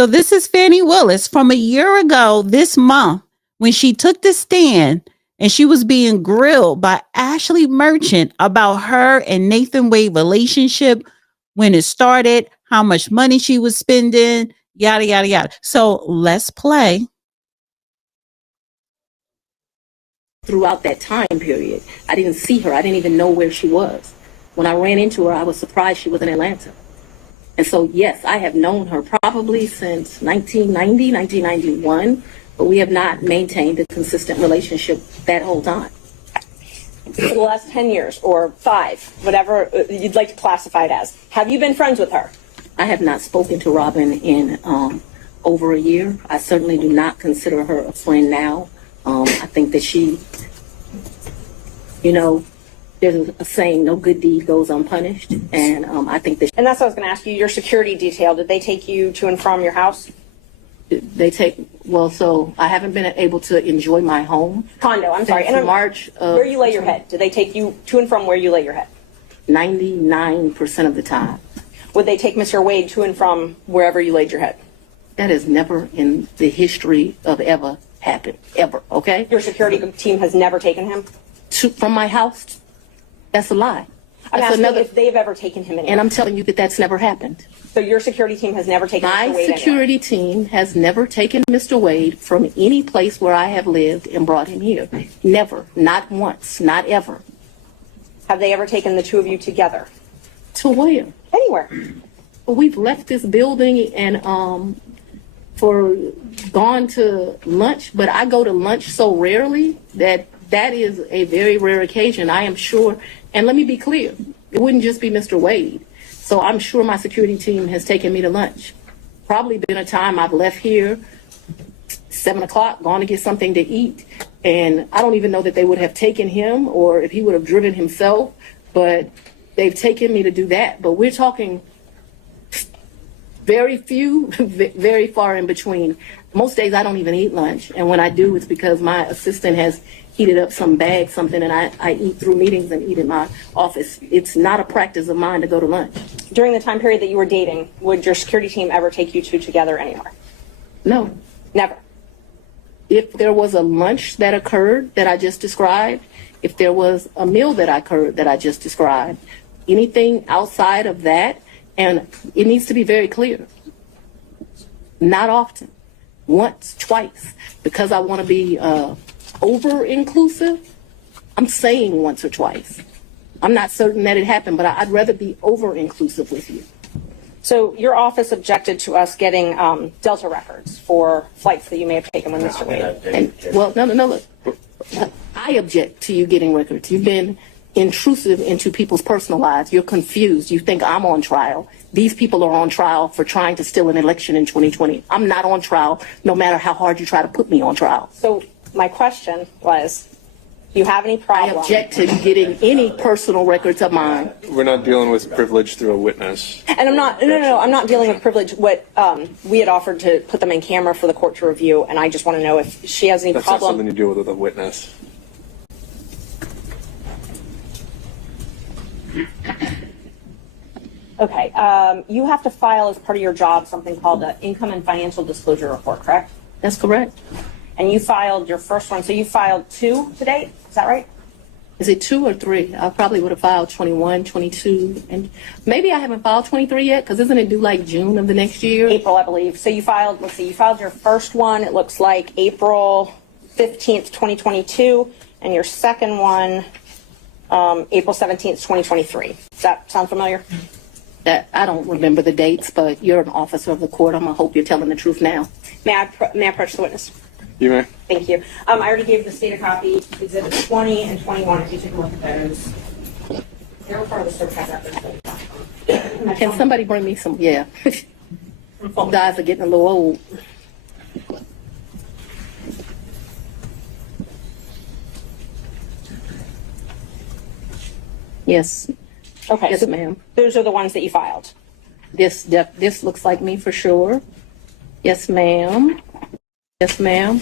So this is Fani Willis from a year ago this month when she took the stand and she was being grilled by Ashley Merchant about her and Nathan Wade relationship, when it started, how much money she was spending, yada, yada, yada. So let's play. Throughout that time period, I didn't see her. I didn't even know where she was. When I ran into her, I was surprised she was in Atlanta. And so, yes, I have known her probably since 1990, 1991, but we have not maintained a consistent relationship that whole time. For the last 10 years or 5, whatever you'd like to classify it as, have you been friends with her? I have not spoken to Robin in over a year. I certainly do not consider her a friend now. I think that she, there's a saying, no good deed goes unpunished. And I think that. And that's what I was going to ask you, your security detail, did they take you to and from your house? So I haven't been able to enjoy my home. Condo, I'm sorry. In March. Where you lay your head? Did they take you to and from where you lay your head? 99% of the time. Would they take Mr. Wade to and from wherever you laid your head? That has never in the history of ever happened, ever, okay? Your security team has never taken him? From my house? That's a lie. I'm asking if they've ever taken him anywhere. And I'm telling you that that's never happened. So your security team has never taken Mr. Wade My security team has never taken Mr. Wade from any place where I have lived and brought him here. Never. Not once. Not ever. Have they ever taken the two of you together? To where? Anywhere. Well, we've left this building and gone to lunch, but I go to lunch so rarely that is a very rare occasion, I am sure. And let me be clear, it wouldn't just be Mr. Wade. So I'm sure my security team has taken me to lunch. Probably been a time I've left here 7 o'clock, gone to get something to eat. And I don't even know that they would have taken him or if he would have driven himself, but they've taken me to do that. But we're talking very few, very far in between. Most days I don't even eat lunch. And when I do, it's because my assistant has heated up some bag, something, and I eat through meetings and eat in my office. It's not a practice of mine to go to lunch. During the time period that you were dating, would your security team ever take you two together anywhere? No. Never? If there was a lunch that occurred that I just described, if there was a meal that occurred that I just described, anything outside of that, and it needs to be very clear, not often, once, twice, because I want to be over-inclusive, I'm saying once or twice. I'm not certain that it happened, but I'd rather be over-inclusive with you. So your office objected to us getting Delta records for flights that you may have taken with Mr. Wade. No, look. I object to you getting records. You've been intrusive into people's personal lives. You're confused. You think I'm on trial. These people are on trial for trying to steal an election in 2020. I'm not on trial, no matter how hard you try to put me on trial. So my question was, do you have any problem? I object to you getting any personal records of mine. We're not dealing with privilege through a witness. And I'm not, no, I'm not dealing with privilege. What we had offered to put them in camera for the court to review, and I just want to know if she has any That's problem. not something you deal with a witness. Okay, you have to file as part of your job something called an income and financial disclosure report, correct? That's correct. And you filed your first one, so you filed 2 to date, is that right? Is it 2 or 3? I probably would have filed 21, 22, and maybe I haven't filed 23 yet, because isn't it due like June of the next year? April, I believe. So you filed, let's see, you filed your first one, it looks like April 15th, 2022, and your second one, April 17th, 2023. Does that sound familiar? I don't remember the dates, but you're an officer of the court. I'm going to hope you're telling the truth now. May I approach the witness? You may. Thank you. I already gave the state a copy. Exhibits 20 and 21, if you take a look at those. They're part of the search after. Can somebody bring me some? Yeah. Guys are getting a little old. Yes. Okay. Yes, so ma'am. Those are the ones that you filed. This looks like me for sure. Yes, ma'am. Yes, ma'am.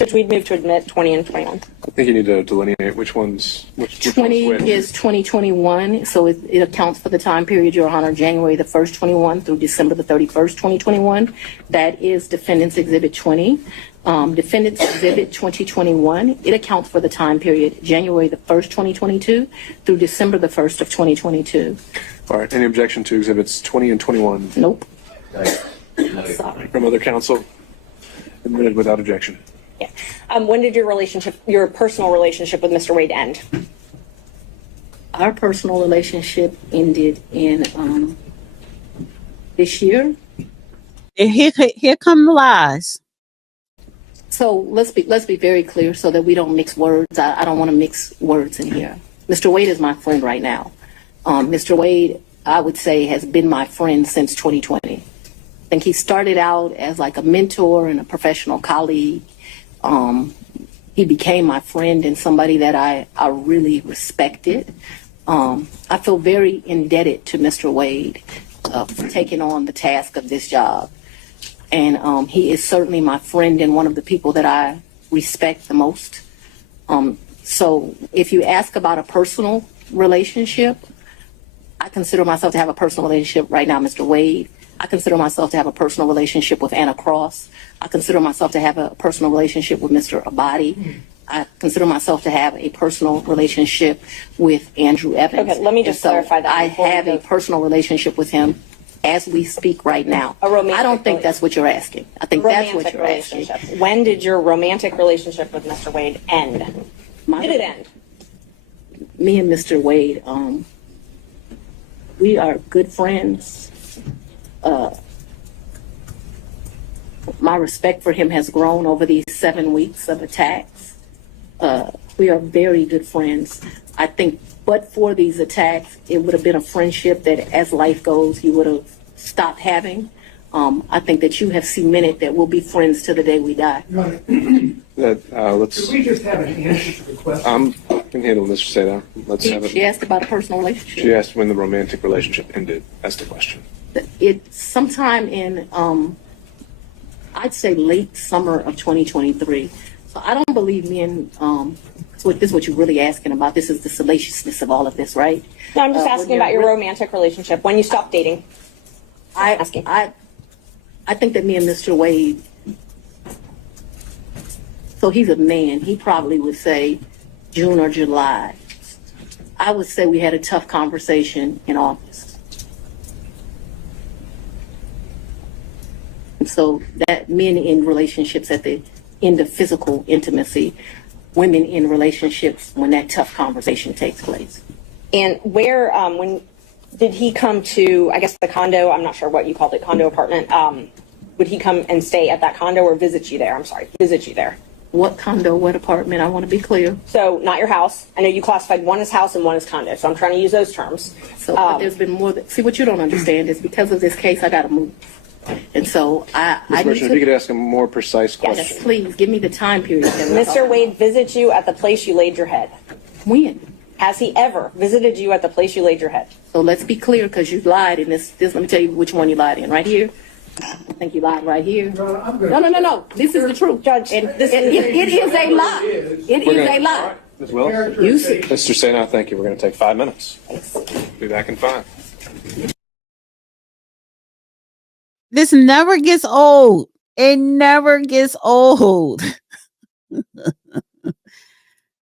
Judge, we'd move to admit 20 and 21. I think you need to delineate which one's which 20 one's which. is 2021, so it accounts for the time period, Your Honor, January the 1st, 21 through December the 31st, 2021. That is Defendant's Exhibit 20. Defendant's Exhibit 2021, it accounts for the time period, January the 1st, 2022 through December the 1st of 2022. All right. Any objection to exhibits 20 and 21 Nope. Sorry. from other counsel? Admitted without objection. Yeah. When did your personal relationship with Mr. Wade end? Our personal relationship ended in this year. And here come the lies. So let's be very clear so that we don't mix words. I don't want to mix words in here. Mr. Wade is my friend right now. Mr. Wade, I would say, has been my friend since 2020. I think he started out as like a mentor and a professional colleague. He became my friend and somebody that I really respected. I feel very indebted to Mr. Wade for taking on the task of this job. And he is certainly my friend and one of the people that I respect the most. So if you ask about a personal relationship, I consider myself to have a personal relationship right now, Mr. Wade. I consider myself to have a personal relationship with Anna Cross. I consider myself to have a personal relationship with Mr. Abadi. I consider myself to have a personal relationship with Andrew Evans. Okay, let me just clarify that I before we have go. a personal relationship with him as we speak right now. A romantic I don't think that's what you're asking. I think that's what Romantic you're asking. relationship. When did your romantic relationship with Mr. Wade end? Did it end? Me and Mr. Wade, we are good friends. My respect for him has grown over these 7 weeks of attacks. We are very good friends. I think, but for these attacks, it would have been a friendship that, as life goes, you would have stopped having. I think that you have cemented that we'll be friends till the day we die. Right. Let's. Could we just have an answer to the question? I can handle Mr. Seda. Let's have She it. asked about a personal relationship. She asked when the romantic relationship ended. That's the question. It sometime in I'd say late summer of 2023. So I don't believe me and so this is what you're really asking about. This is the salaciousness of all of this, right? No, I'm just When asking you're about your with- romantic relationship. When you stopped dating? Asking. I think that me and Mr. Wade, so he's a man, he probably would say June or July. I would say we had a tough conversation in August. And so that men in relationships at the end of physical intimacy, women in relationships when that tough conversation takes place. And where, when did he come to, I guess, the condo? I'm not sure what you called it, condo apartment. Would he come and stay at that condo or visit you there? I'm sorry, visit you there. What condo, what apartment? I want to be clear. So not your house. I know you classified one as house and one as condo. So I'm trying to use those terms. So but there's been more than, see, what you don't understand is because of this case, I got to move. And so I Ms. need Merchant, if you to, could ask a more precise Yes. question. please give me the time period. that we're Mr. talking Wade visits you at the place you laid your head. about. When? Has he ever visited you at the place you laid your head? So let's be clear, because you lied in this, let me tell you which one you lied in. Right here? I think you lied right here. I'm good. No. This is the truth. Judge, And this it is a lie. It We're is gonna- a lie. Ms. Willis? You see. Mr. Seda, thank you. We're going to take 5 minutes. Be back in 5. This never gets old. It never gets old.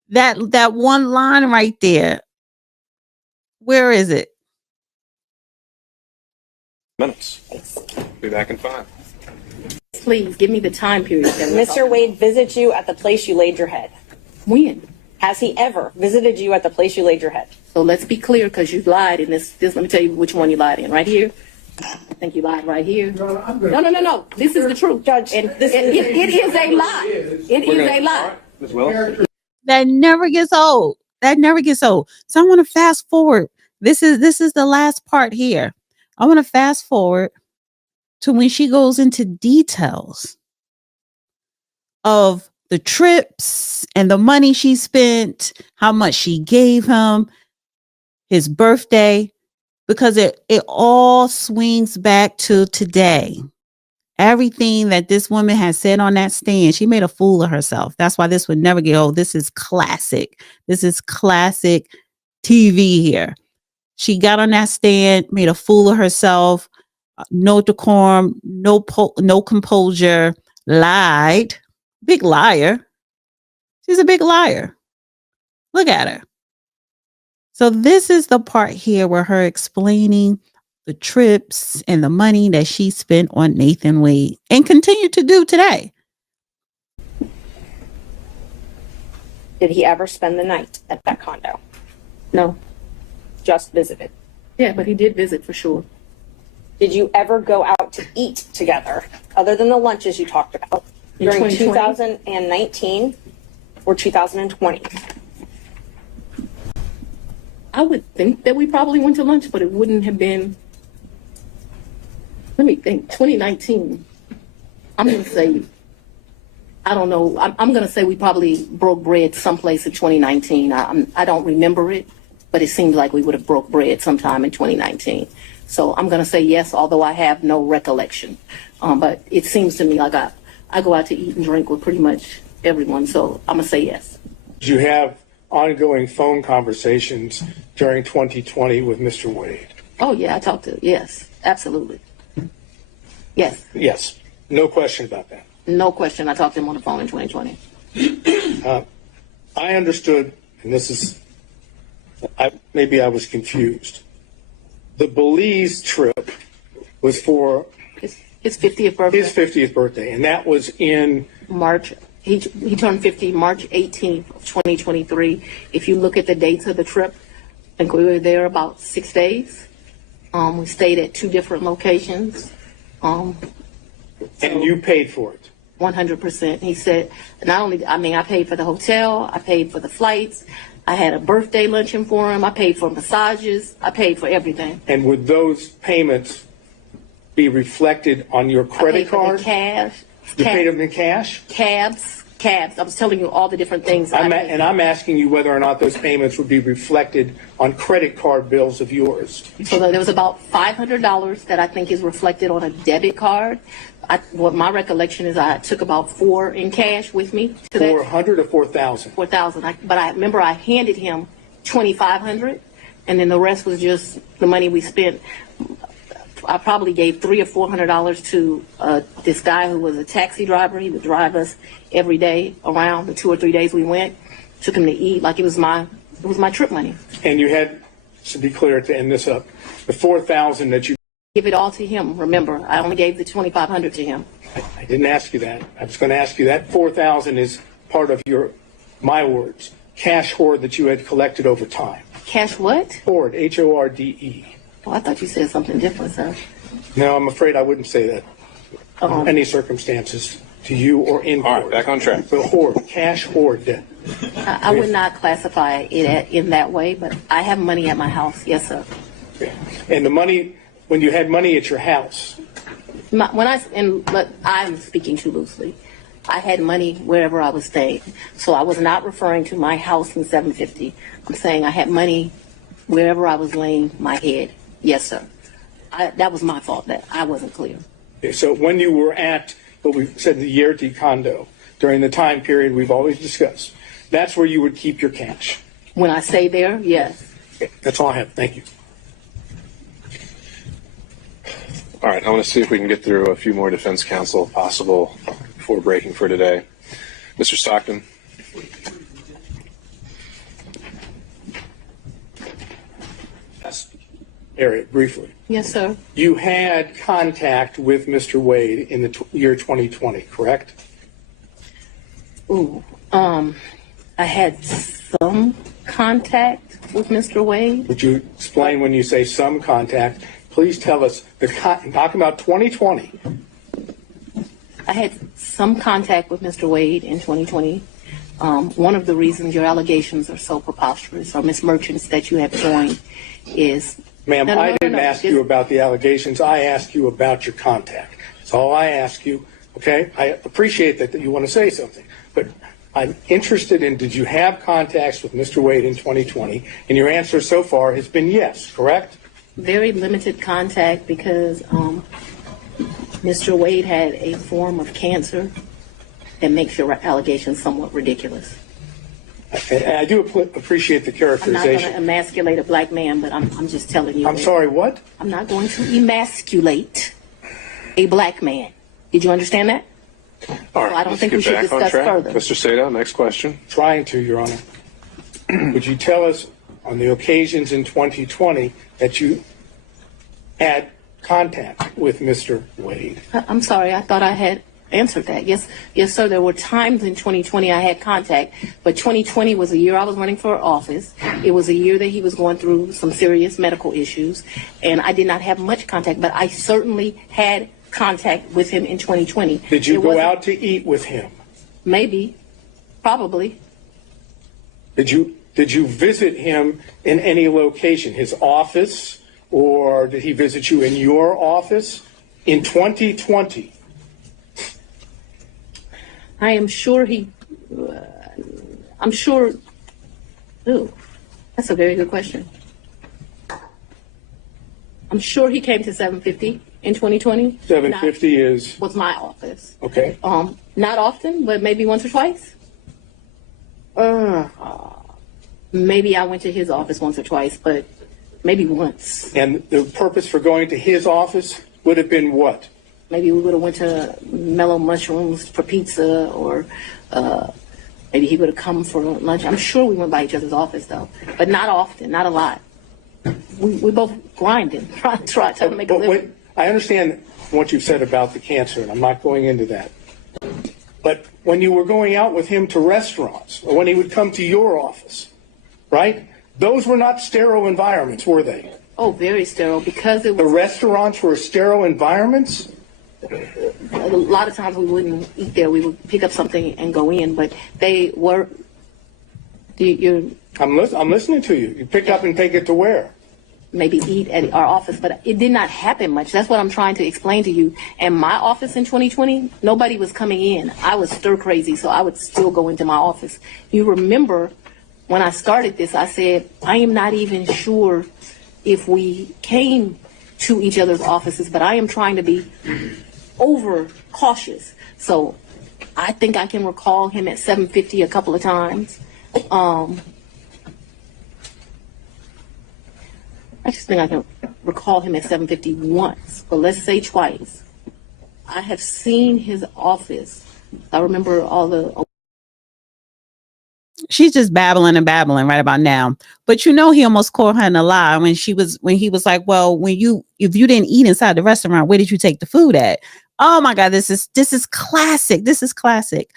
That one line right there. Where is it? Minutes. Be back in 5. Please give me the time period. that we're talking Mr. Wade visits you at the place you laid your head. about. When? Has he ever visited you at the place you laid your head? So let's be clear, because you lied in this, let me tell you which one you lied in. Right here? I think you lied right here. I'm good. No. This is the truth. Judge, And this it is- is a lie. It is a lie. Ms. Willis? That never gets old. That never gets old. So I want to fast forward. This is the last part here. I want to fast forward to when she goes into details of the trips and the money she spent, how much she gave him, his birthday, because it all swings back to today. Everything that this woman has said on that stand, she made a fool of herself. That's why this would never get old. This is classic. This is classic TV here. She got on that stand, made a fool of herself, no decorum, no composure, lied. Big liar. She's a big liar. Look at her. So this is the part here where her explaining the trips and the money that she spent on Nathan Wade and continue to do today. Did he ever spend the night at that condo? No. Just visited. Yeah, but he did visit for sure. Did you ever go out to eat together, other than the lunches you talked about, In during 2020? 2019 or 2020? I would think that we probably went to lunch, but it wouldn't have been, let me think, 2019. I'm going to say, I don't know. I'm going to say we probably broke bread someplace in 2019. I don't remember it, but it seems like we would have broke bread sometime in 2019. So I'm going to say yes, although I have no recollection. But it seems to me like I go out to eat and drink with pretty much everyone. So I'm going to say yes. Did you have ongoing phone conversations during 2020 with Mr. Wade? Oh, yeah, I talked to, yes, absolutely. Yes, Yes, no question about that. no question. I talked to him on the phone in 2020. I understood, and this is, maybe I was confused. The Belize trip was for His 50th birthday. his 50th birthday, and that was in March. He turned 50 March 18th, 2023. If you look at the dates of the trip, I think we were there about 6 days. We stayed at 2 different locations. and you paid for it. 100%. He said, not only, I paid for the hotel, I paid for the flights, I had a birthday luncheon for him, I paid for massages, I paid for everything. And would those payments be reflected on your I credit paid for card? the cash. You paid them in cash? Cabs. I was telling you all the different things. I'm asking you whether or not those payments would be reflected on credit card bills of yours. So there was about $500 that I think is reflected on a debit card. What my recollection is, I took about $4 in cash with me. To that 400 or 4,000? 4,000. But I remember I handed him 2,500, and then the rest was just the money we spent. I probably gave $300 or $400 to this guy who was a taxi driver. He would drive us every day around the 2 or 3 days we went. Took him to eat like it was my trip money. And you had, to be clear, to end this up, the 4,000 that you. Give it all to him. Remember, I only gave the 2,500 to him. I didn't ask you that. I was going to ask you that 4,000 is part of your, my words, cash hoard that you had collected over time. Cash what? Hoard, H-O-R-D-E. Oh, I thought you said something different, sir. No, I'm afraid I wouldn't say that under any circumstances to you or in All court. right, back on track. The hoard, cash hoard. I would not classify it in that way, but I have money at my house. Yes, sir. And the money, when you had money at your house, But I'm speaking too loosely. I had money wherever I was staying. So I was not referring to my house in 750. I'm saying I had money wherever I was laying my head. Yes, sir. That was my fault that I wasn't clear. so when you were at what we said the Yerti condo during the time period we've always discussed, that's where you would keep your cash. When I say there, yes. Okay, that's all I have. Thank you. All right, I want to see if we can get through a few more defense counsel if possible before breaking for today. Mr. Stockton. Area briefly. Yes, sir. You had contact with Mr. Wade in the year 2020, correct? Ooh. I had some contact with Mr. Wade. Would you explain when you say some contact? Please tell us, talking about 2020. I had some contact with Mr. Wade in 2020. One of the reasons your allegations are so preposterous, or Ms. Merchants that you have joined, is... Ma'am, No, I didn't no. ask you about the allegations. I asked you about your contact. That's all I ask you, okay? I appreciate that you want to say something, but I'm interested in, did you have contacts with Mr. Wade in 2020? And your answer so far has been yes, correct? Very limited contact because Mr. Wade had a form of cancer that makes your allegations somewhat ridiculous. And I do appreciate the I'm not going to characterization. emasculate a black man, but I'm just telling you. I'm sorry, what? I'm not going to emasculate a black man. Did you understand that? All right, I don't let's think get we should back on discuss track. further. Mr. Sato, next question. Trying to, Your Honor. Would you tell us on the occasions in 2020 that you had contact with Mr. Wade? I'm sorry. I thought I had answered that. Yes, sir. There were times in 2020 I had contact, but 2020 was a year I was running for office. It was a year that he was going through some serious medical issues, and I did not have much contact, but I certainly had contact with him in 2020. Did you It go wasn't- out to eat with him? Maybe. Probably. Did you visit him in any location, his office, or did he visit you in your office in 2020? I am sure I'm sure. Ooh, that's a very good question. I'm sure he came to 750 in 2020. 750 is, Was my office. okay. Not often, but maybe once or twice. Maybe I went to his office once or twice, but maybe once. And the purpose for going to his office would have been what? Maybe we would have went to Mellow Mushrooms for pizza, or maybe he would have come for lunch. I'm sure we went by each other's office though, but not often, not a lot. We both grinding, trying to make a But living. I understand what you've said about the cancer, and I'm not going into that. But when you were going out with him to restaurants, or when he would come to your office, right? Those were not sterile environments, were they? Oh, very sterile, because it The was restaurants were sterile environments? a lot of times we wouldn't eat there. We would pick up something and go in, but they were. You I'm listening to you. You pick up and take it to where? maybe eat at our office, but it did not happen much. That's what I'm trying to explain to you. And my office in 2020, nobody was coming in. I was stir crazy, so I would still go into my office. You remember when I started this, I said, I am not even sure if we came to each other's offices, but I am trying to be over cautious. So I think I can recall him at 750 a couple of times. I just think I can recall him at 750 once, but let's say twice. I have seen his office. I remember all the. She's just babbling and babbling right about now. But you know, he almost caught her in a lie when he was like, well, if you didn't eat inside the restaurant, where did you take the food at? Oh my God, this is classic. This is classic.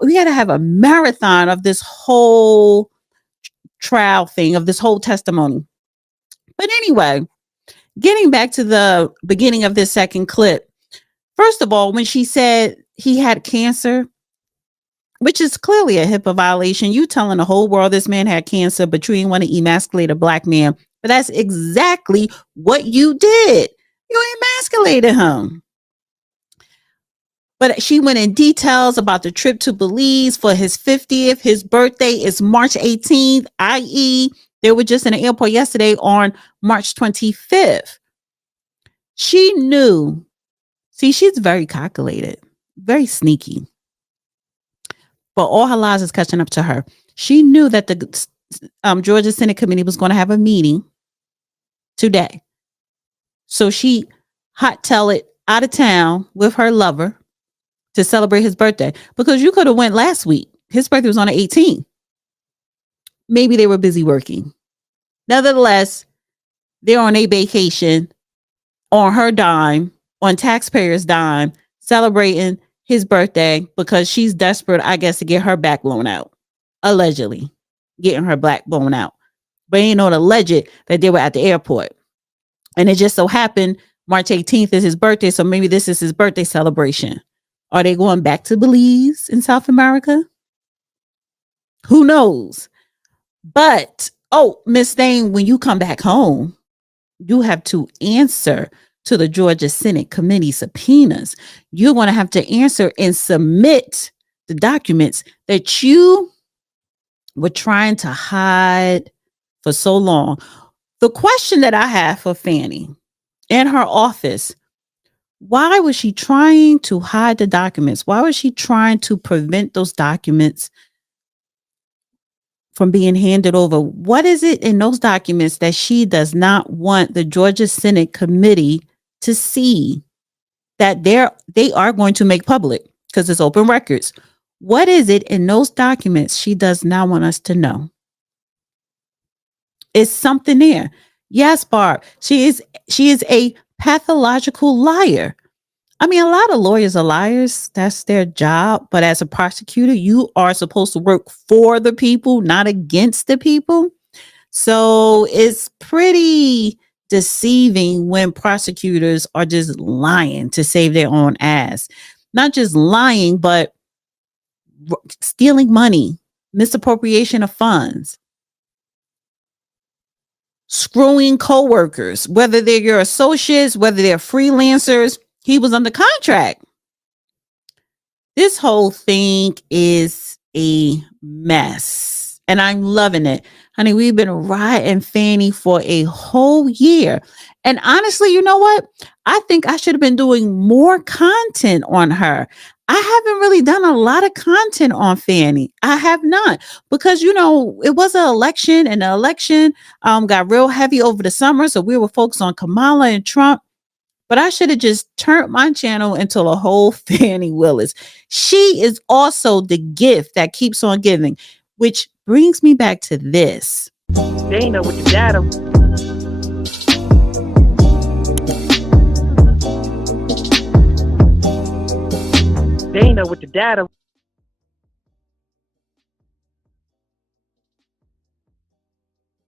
We got to have a marathon of this whole trial thing, of this whole testimony. But anyway, getting back to the beginning of this second clip. First of all, when she said he had cancer, which is clearly a HIPAA violation, you telling the whole world this man had cancer, but you ain't want to emasculate a black man. But that's exactly what you did. You emasculated him. But she went in details about the trip to Belize for his 50th. His birthday is March 18th, i.e., they were just in the airport yesterday on March 25th. She knew. See, she's very calculated, very sneaky. But all her lies is catching up to her. She knew that the Georgia Senate Committee was going to have a meeting today. So she hot-tailed it out of town with her lover to celebrate his birthday. Because you could have went last week. His birthday was on the 18th. Maybe they were busy working. Nevertheless, they're on a vacation on her dime, on taxpayers' dime, celebrating his birthday because she's desperate, I guess, to get her back blown out. Allegedly getting her back blown out. But ain't no alleged that they were at the airport. And it just so happened March 18th is his birthday, so maybe this is his birthday celebration. Are they going back to Belize in South America? Who knows? But, Miss Thane, when you come back home, you have to answer to the Georgia Senate Committee subpoenas. You're going to have to answer and submit the documents that you were trying to hide for so long. The question that I have for Fannie in her office, Why was she trying to hide the documents? Why was she trying to prevent those documents from being handed over? What is it in those documents that she does not want the Georgia Senate committee to see that they are going to make public because it's open records? What is it in those documents she does not want us to know? It's something there. Yes, Barb, she is a pathological liar. I mean, a lot of lawyers are liars. That's their job. But as a prosecutor, you are supposed to work for the people, not against the people. So it's pretty deceiving when prosecutors are just lying to save their own ass. Not just lying, but stealing money, misappropriation of funds, screwing coworkers, whether they're your associates, whether they're freelancers. He was under contract. This whole thing is a mess, and I'm loving it. Honey, we've been riding Fannie for a whole year. And honestly, you know what? I think I should have been doing more content on her. I haven't really done a lot of content on Fannie. I have not, because, you know, it was an election, and the election got real heavy over the summer. So we were focused on Kamala and Trump. But I should have just turned my channel into a whole Fani Willis. She is also the gift that keeps on giving, which brings me back to this. Dana with the data. Dana with the data.